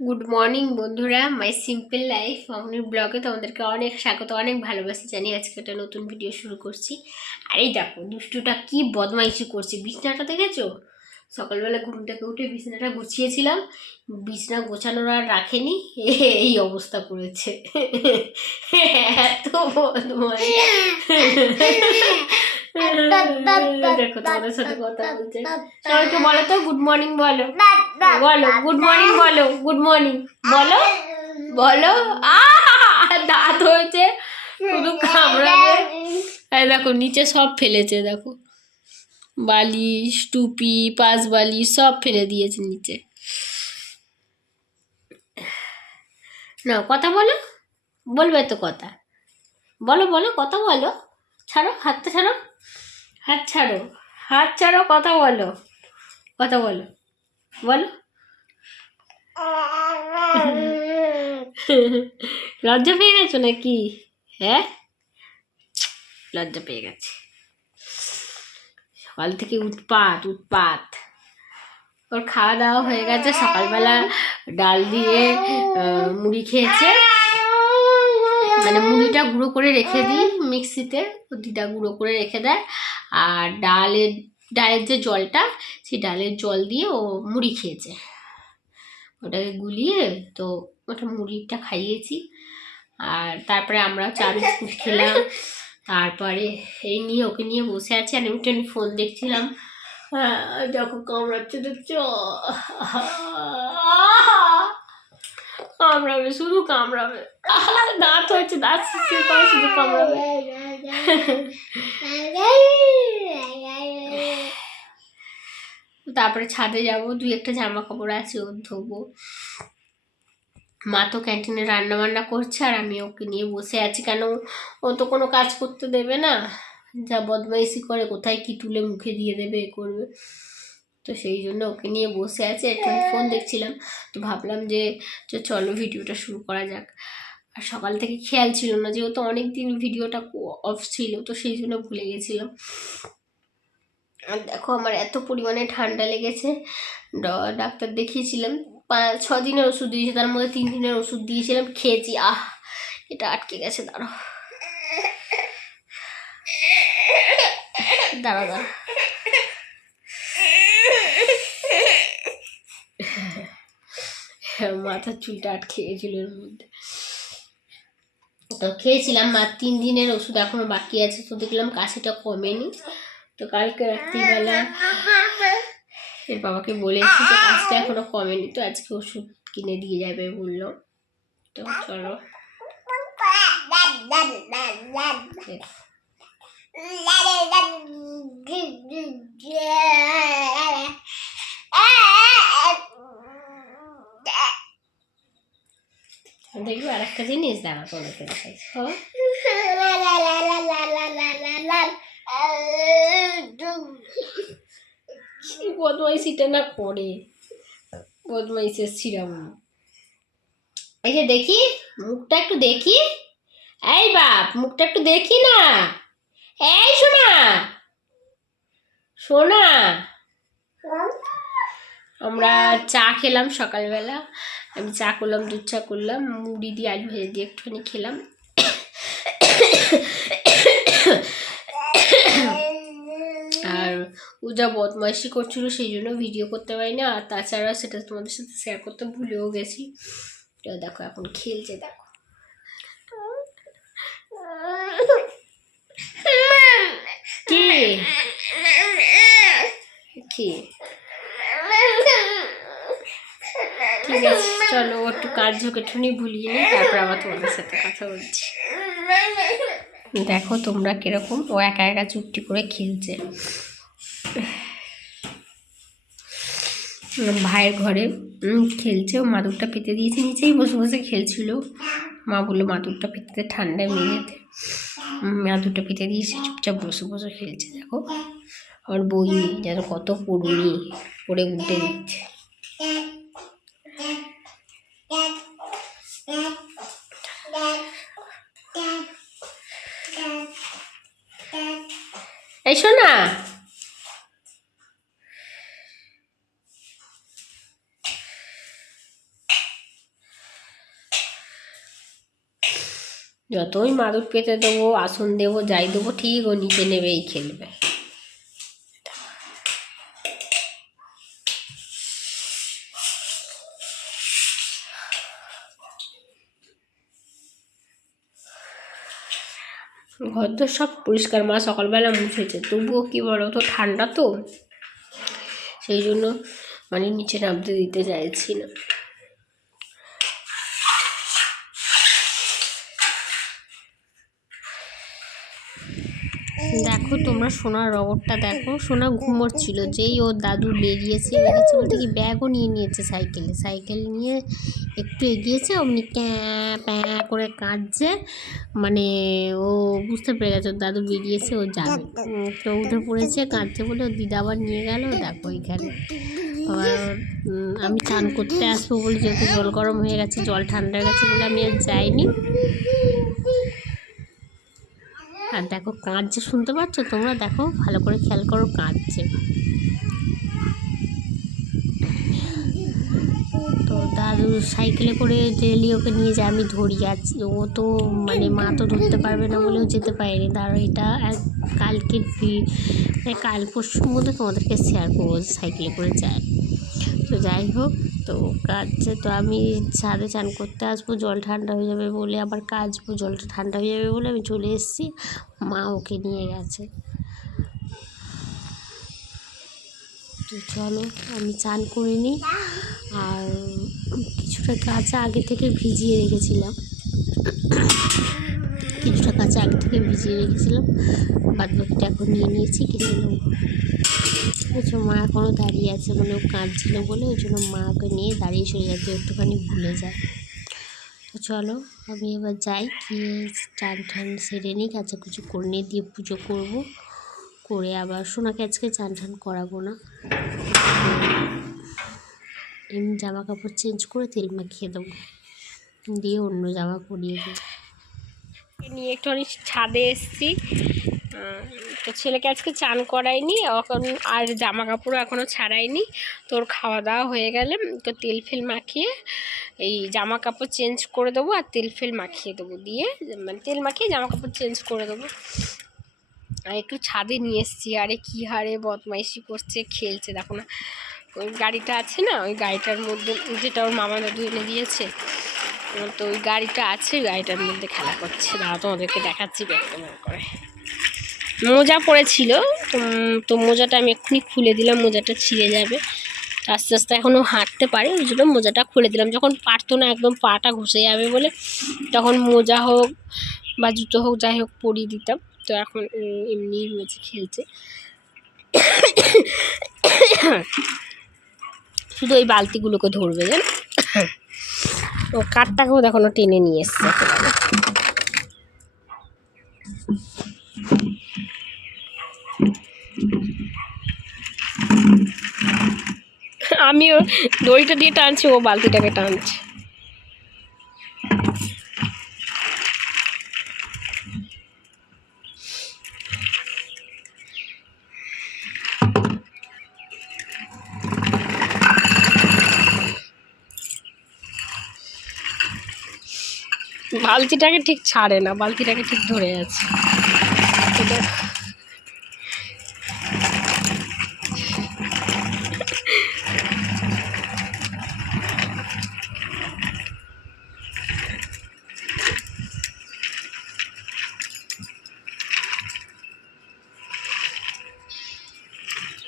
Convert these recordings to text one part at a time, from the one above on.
Good morning বন্ধুরা, মাই simple life মামনির ব্লগে তোমাদেরকে অনেক স্বাগত, অনেক ভালোবাসা জানিয়ে আজকে একটা নতুন ভিডিও শুরু করছি। আর এই দেখো দুষ্টুটা কি বদমাইশি করছে। বিছনাটা দেখেছো? সকালবেলা ঘুম থেকে উঠে বিছনাটা গুছিয়েছিলাম, বিছনা গোছানোর আর রাখেনি, এই অবস্থা করেছে। এত বদমাইশ। দেখো তোমাদের সাথে কথা বলছে। সবাইকে বলো তো গুড মর্নিং, বলো বলো গুড মর্নিং, বলো গুড মর্নিং, বলো বলো। দাঁত হয়েছে, শুধু কামড়াবে। দেখো নিচে সব ফেলেছে, দেখো বালিশ টুপি পাশ বালিশ সব ফেলে দিয়েছে নিচে। না কথা বলো, বলবে তো কথা, বলো বলো কথা বলো। ছাড়ো হাতটা, ছাড়ো হাত, ছাড়ো হাত, ছাড়ো, কথা বলো, কথা বলো, বলো। লজ্জা পেয়ে গেছো নাকি? হ্যাঁ, লজ্জা পেয়ে গেছে। সকাল থেকে উৎপাত উৎপাত। ওর খাওয়া দাওয়া হয়ে গেছে, সকালবেলা ডাল দিয়ে মুড়ি খেয়েছে। মানে মুড়িটা গুঁড়ো করে রেখে দিই মিক্সিতে, দিদা গুঁড়ো করে রেখে দেয়। আর ডালের যে জলটা, সেই ডালের জল দিয়ে ও মুড়ি খেয়েছে। ওটাকে গুলিয়ে তো ওটা মুড়িটা খাইয়েছি। আর তারপরে আমরা চা বিস্কুট খেলাম। তারপরে এই নিয়ে ওকে নিয়ে বসে আছি, আর আমি ফোন দেখছিলাম। দেখো কামড়াচ্ছে, দেখছো? কামড়াবে, শুধু কামড়াবে। দাঁত হয়েছে, দাঁত শুধু কামড়াবে। তারপরে ছাদে যাবো, দুই একটা জামা কাপড় আছে ও ধোবো। মা তো ক্যান্টিনে রান্না বান্না করছে, আর আমি ওকে নিয়ে বসে আছি। কেন, ও তো কোনো কাজ করতে দেবে না, যা বদমাইশি করে, কোথায় কি তুলে মুখে দিয়ে দেবে, এ করবে। তো সেই জন্য ওকে নিয়ে বসে আছে, একটু ফোন দেখছিলাম। তো ভাবলাম যে চলো ভিডিওটা শুরু করা যাক। আর সকাল থেকে খেয়াল ছিল না, যেহেতু অনেক দিন ভিডিওটা অফ ছিল, তো সেই জন্য ভুলে গেছিলাম। আর দেখো আমার এত পরিমাণে ঠান্ডা লেগেছে, ডাক্তার দেখিয়েছিলাম। 5-6 দিনের ওষুধ দিয়েছে, তার মধ্যে 3 দিনের ওষুধ দিয়েছিলাম, খেয়েছি। এটা আটকে গেছে, দাঁড়াও দাঁড়া দাঁড়া। মাথার চুলটা আটকে গেছিল এর মধ্যে। তো খেয়েছিলাম, 3 দিনের ওষুধ এখনো বাকি আছে। তো দেখলাম কাশিটা কমেনি। তো কালকে রাত্রিবেলা এর বাবাকে বলেছি যে কাশিটা এখনো কমেনি, তো আজকে ওষুধ কিনে দিয়ে যাবে বললো। তো চলো। দেখবো আর একটা জিনিস, দাঁড়া তোমাকে দেখাইছি। বদমাইশিটা না করে, বদমাইশের ছিলাম। এই যে দেখি, মুখটা একটু দেখি। এই বাপ, মুখটা একটু দেখি না। এই সোনা, সোনা। আমরা চা খেলাম সকালবেলা। আমি চা করলাম, দুধ চা করলাম, মুড়ি দিয়ে আলু ভেজে দিয়ে একটুখানি খেলাম। আর ও যা বদমাইশি করছিল, সেই জন্য ভিডিও করতে পারিনি। আর তাছাড়া সেটা তোমাদের সাথে শেয়ার করতে ভুলেও গেছি। দেখো এখন খেলছে, দেখো কি কি। ঠিক আছে, চলো একটু কার্যকে ঠুনি ভুলিয়ে নিই, তারপর আবার তোমাদের সাথে কথা বলছি। দেখো তোমরা কিরকম, ও একা একা চুপটি করে খেলছে। ভাইয়ের ঘরে খেলছে, ও মাদুরটা পেতে দিয়েছে, নিচেই বসে বসে খেলছিল। মা বললো মাদুরটা পেতে ঠান্ডায় মেয়েতে, মাদুরটা পেতে দিয়েছে, চুপচাপ বসে বসে খেলছে। দেখো আমার বই যেন কত পড়ুনি, পড়ে উল্টে দিচ্ছে। এই শোনা, যতই মাদুর পেতে দেবো, আসন দেবো, যাই দেবো, ঠিক ও নিচে নেবেই খেলবে। ঘর তো সব পরিষ্কার, মা সকালবেলা মুছেছে, তবুও কি বলো তো ঠান্ডা তো, সেই জন্য মানে নিচে নামতে দিতে চাইছি না। দেখো তোমরা সোনার রগরটা দেখো, সোনা ঘুমোচ্ছিল, যেই ওর দাদু বেরিয়েছে বলতে কি ব্যাগও নিয়ে নিয়েছে, সাইকেল নিয়ে একটু এগিয়েছে, অমনি ক্যাঁ প্যাঁ করে কাঁদছে, মানে ও বুঝতে পেরে গেছে ওর দাদু বেরিয়েছে, ও যাবে, তো উঠে পড়েছে, কাঁদছে বলে ওর দিদা আবার নিয়ে গেল। দেখো এখানে আবার আমি চান করতে আসবো বলে, যেহেতু জল গরম হয়ে গেছে, জল ঠান্ডা হয়ে গেছে বলে আমি আর যাইনি। আর দেখো কাঁদছে, শুনতে পাচ্ছ তোমরা? দেখো ভালো করে খেয়াল করো, কাঁদছে। তো দাদু সাইকেলে করে ডেলি ওকে নিয়ে যায়, আমি ধরি, আছি ও তো মানে মা তো ধরতে পারবে না বলেও যেতে পারেনি। ধরো এটা কালকের কাল পরশুর মধ্যে তোমাদেরকে শেয়ার করবো, সাইকেলে করে যায়। তো যাই হোক, তো কাজছে, তো আমি ছাদে চান করতে আসবো, জল ঠান্ডা হয়ে যাবে বলে, আবার কাচবো, জলটা ঠান্ডা হয়ে যাবে বলে আমি চলে এসেছি, মা ওকে নিয়ে গেছে। তো চলো আমি চান করে নিই। আর কিছুটা কাঁচা আগে থেকে ভিজিয়ে রেখেছিলাম, বাদ বাকিটা এখন নিয়ে নিয়েছি, কিনে নেবো। বুঝছো, মা এখনও দাঁড়িয়ে আছে, মানে ও কাঁদছিল বলে, ওই জন্য মা ওকে নিয়ে দাঁড়িয়ে চলে যাচ্ছে, একটুখানি ভুলে যায়। তো চলো আমি এবার যাই, গিয়ে চান সেরে নিই, কাচাকুচি করে নিয়ে দিয়ে পুজো করবো, করে আবার সোনাকে আজকে চান করাবো না, এমনি জামা কাপড় চেঞ্জ করে তেল মাখিয়ে দেবো, দিয়ে অন্য জামা পরিয়ে দেবো। নিয়ে একটুখানি ছাদে এসেছি, তো ছেলেকে আজকে চান করাইনি, এখন আর জামা কাপড়ও এখনও ছাড়াইনি। তোর খাওয়া দাওয়া হয়ে গেলে তো তেল ফেল মাখিয়ে এই জামা কাপড় চেঞ্জ করে দেবো, আর তেল ফেল মাখিয়ে দেবো, দিয়ে মানে তেল মাখিয়ে জামা কাপড় চেঞ্জ করে দেবো। আর একটু ছাদে নিয়ে এসেছি, আরে কী হারে বদমাইশি করছে, খেলছে, দেখো না, ওই গাড়িটা আছে না, ওই গাড়িটার মধ্যে, যেটা ওর মামা দাদু এনে দিয়েছে, তো ওই গাড়িটা আছে, ওই গাড়িটার মধ্যে খেলা করছে। দাঁড়া তোমাদেরকে দেখাচ্ছি ব্যাগ কেমন করে। মোজা পড়েছিল, তো মোজাটা আমি এক্ষুনি খুলে দিলাম, মোজাটা ছিঁড়ে যাবে, আস্তে আস্তে এখনও হাঁটতে পারে, ওই জন্য মোজাটা খুলে দিলাম। যখন পারতো না, একদম পাটা ঘষে যাবে বলে, তখন মোজা হোক বা জুতো হোক, যাই হোক পরিয়ে দিতাম। তো এখন এমনিই রয়েছে, খেলছে। শুধু ওই বালতিগুলোকে ধরবে, জানো, ও কাঠটাকেও দেখো টেনে নিয়ে এসছে। আমিও দড়িটা দিয়ে টানছি, ও বালতিটাকে টানছে। বালতিটাকে ঠিক ছাড়ে না, বালতিটাকে ঠিক ধরে আছে।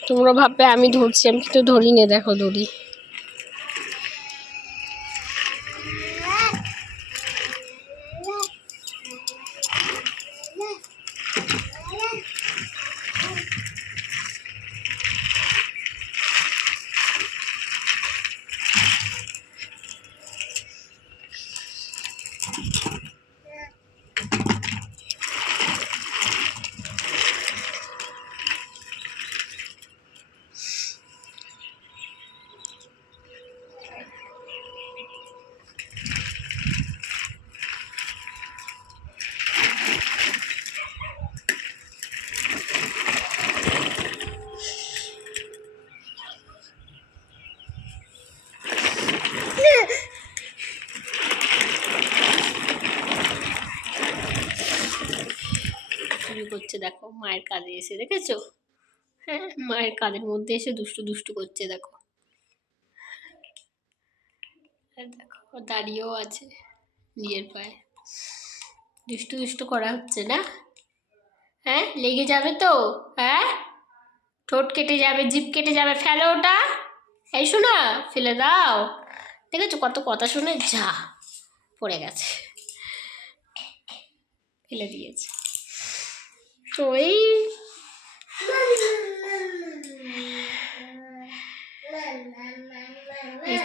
তোমরা ভাববে আমি ধরছি, আমি তো ধরি নে, দেখো ধরি। করছে দেখো, মায়ের কাঁধে এসে, দেখেছো? হ্যাঁ, মায়ের কাঁধের মধ্যে এসে দুষ্টু দুষ্টু করছে দেখো। দেখো ও দাঁড়িয়েও আছে নিজের পায়ে, দুষ্টু দুষ্টু করা হচ্ছে না? হ্যাঁ, লেগে যাবে তো। হ্যাঁ, ঠোঁট কেটে যাবে, জিভ কেটে যাবে, ফেলো ওটা। এই শোনা, ফেলে দাও। দেখেছো কত কথা শুনে যা পড়ে গেছে, ফেলে দিয়েছে। তো এই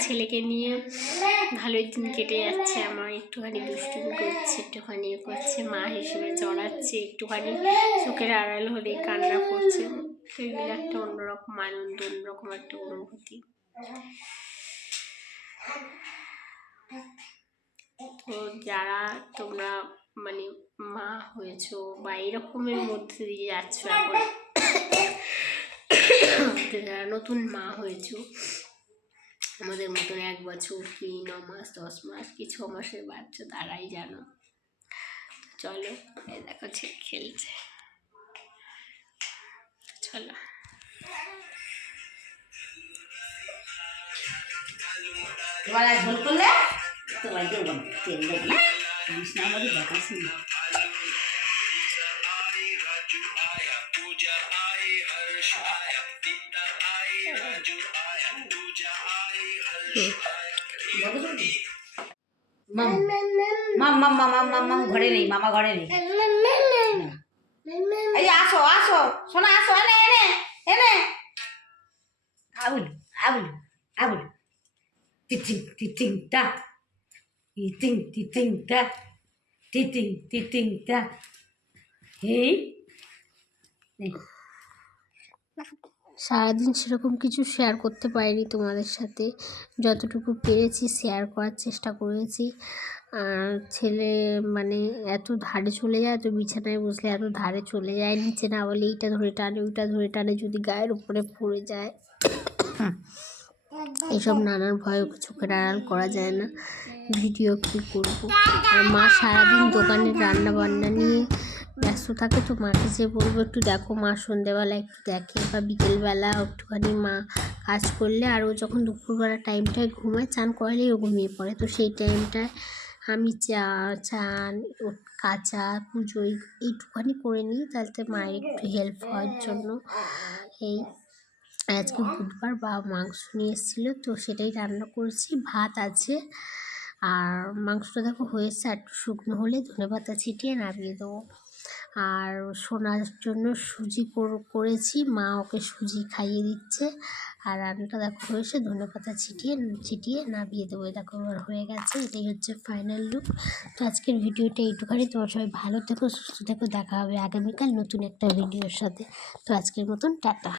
ছেলেকে নিয়ে ভালোই দিন কেটে যাচ্ছে আমার। একটুখানি দুষ্টুমি করছে, একটুখানি করছে, মা হিসেবে চড়াচ্ছে, একটুখানি চোখের আড়াল হলে কান্না করছে। তো এগুলো একটা অন্যরকম আনন্দ, অন্যরকম একটা অনুভূতি। তো যারা তোমরা মানে মা হয়েছো বা এরকমের মধ্যে দিয়ে যাচ্ছ এখন, যারা নতুন মা হয়েছো, আমাদের মতন 1 বছর কি 9 মাস 10 মাস কি 6 মাসের বাচ্চা, তারাই জানো। চলো, এই দেখো ঠিক খেলছে, চলো। ঝোল করলে তোমায় দেবো না, তেল দেবো না, কৃষ্ণা আমাদের দেখাচ্ছি না। মাম ঘরে নেই, মামা ঘরে নেই। এই আসো আসো শোনা, আসো, এনে এনে এনে আবুল আবুল আবুল তিটিং তিটিং টা তিটিং তিটিং টা তিটিং তিটিং টা। এই সারাদিন সেরকম কিছু শেয়ার করতে পারিনি তোমাদের সাথে, যতটুকু পেরেছি শেয়ার করার চেষ্টা করেছি। ছেলে মানে এত ধারে চলে যায়, তো বিছানায় বসলে এত ধারে চলে যায়, নিচে না বলে এইটা ধরে টানে ওইটা ধরে টানে, যদি গায়ের উপরে পড়ে যায়, এসব নানান ভয় ওকে চোখের আড়াল করা যায় না। ভিডিও কী করবো, আর মা সারাদিন দোকানের রান্না বান্না নিয়ে ব্যস্ত থাকে। তো মাকে যে বলবো একটু দেখো, মা সন্ধ্যেবেলা একটু দেখে বা বিকেলবেলা একটুখানি মা কাজ করলে, আর ও যখন দুপুরবেলা টাইমটায় ঘুমায়, চান করালেই ও ঘুমিয়ে পড়ে। তো সেই টাইমটায় আমি চান কাচা পুজো এইটুখানি করে নিই, তাতে মায়ের একটু হেল্প হওয়ার জন্য। এই আজকে বুধবার, বাবা মাংস নিয়ে এসেছিলো, তো সেটাই রান্না করেছি, ভাত আছে। আর মাংসটা দেখো হয়েছে, একটু শুকনো হলে ধনেপাতা ছিটিয়ে নামিয়ে দেবো। আর সোনার জন্য সুজি করেছি, মা ওকে সুজি খাইয়ে দিচ্ছে। আর রান্নাটা দেখো হয়েছে, ধনেপাতা ছিটিয়ে নামিয়ে দেবো। দেখো এবার হয়ে গেছে, এটাই হচ্ছে ফাইনাল লুক। তো আজকের ভিডিওটা এইটুখানি। তোমার সবাই ভালো থেকো, সুস্থ থেকো, দেখা হবে আগামীকাল নতুন একটা ভিডিওর সাথে। তো আজকের মতন টাটা।